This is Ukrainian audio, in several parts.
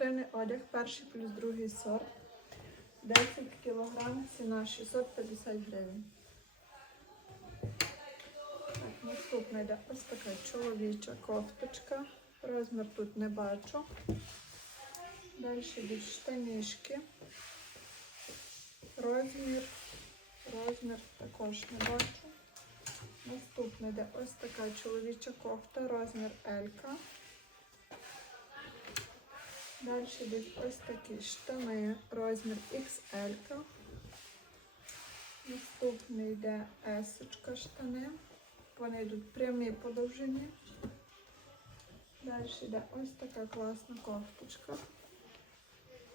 Спортивний одяг, перший плюс другий сорт. 10 кг, ціна 650 гривень. Так, наступна йде ось така чоловіча кофточка. Розмір тут не бачу. Далі йдуть штанішки. Розмір. Розмір також не бачу. Наступна йде ось така чоловіча кофта, розмір L. Далі йдуть ось такі штани, розмір XL. Наступний йде есочка штани. Вони йдуть прямі по довжині. Далі йде ось така класна кофточка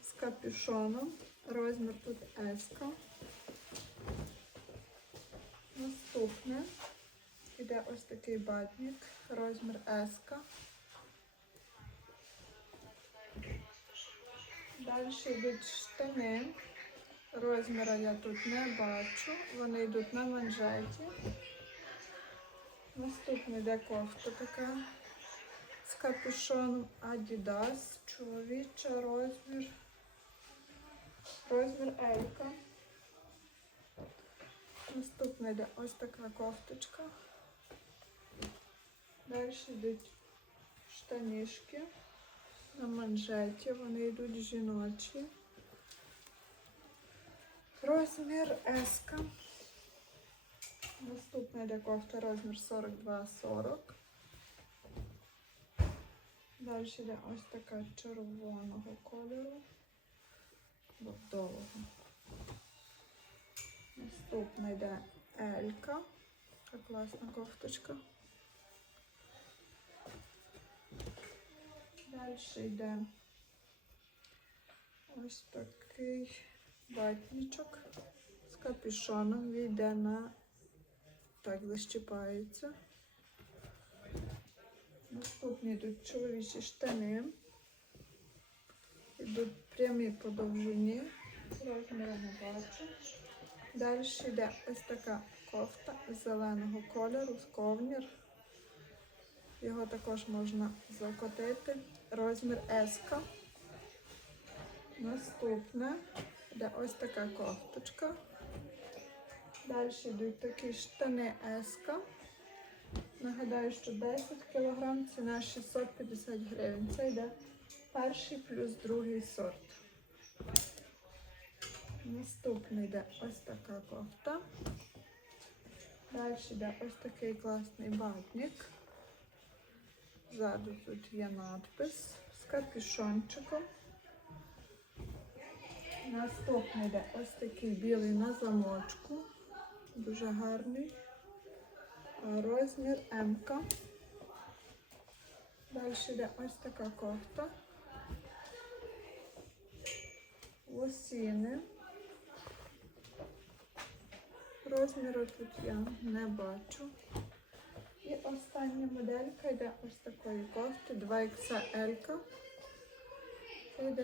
з капюшоном. Розмір тут S. Наступне йде ось такий батник, розмір S. Далі йдуть штани. Розміра я тут не бачу. Вони йдуть на манжеті. Наступна йде кофта така з капюшоном Adidas. Чоловіча розмір. Розмір Елька. Наступна йде ось така кофточка. Далі йдуть штанішки на манжеті. Вони йдуть жіночі. Розмір S. Наступна йде кофта розмір 42-40. Далі йде ось така червоного кольору. Бордового. Наступна йде Елька. Така класна кофточка. Далі йде ось такий батничок з капюшоном. Він йде на так защіпається. Наступні йдуть чоловічі штани. Йдуть прямі по довжині. Розміру не бачу. Далі йде ось така кофта зеленого кольору, з ковнір. Його також можна закотити. Розмір S. Наступне йде ось така кофточка. Далі йдуть такі штани S. Нагадаю, що 10 кг ціна 650 гривень. Це йде перший плюс другий сорт. Наступний йде ось така кофта. Далі йде ось такий класний батник. Ззаду тут є надпис з капюшончиком. Наступний йде ось такий білий на замочку. Дуже гарний. Розмір М. Далі йде ось така кофта. Лосіни. Розміру тут я не бачу. І остання моделька йде ось такої кофти 2XL.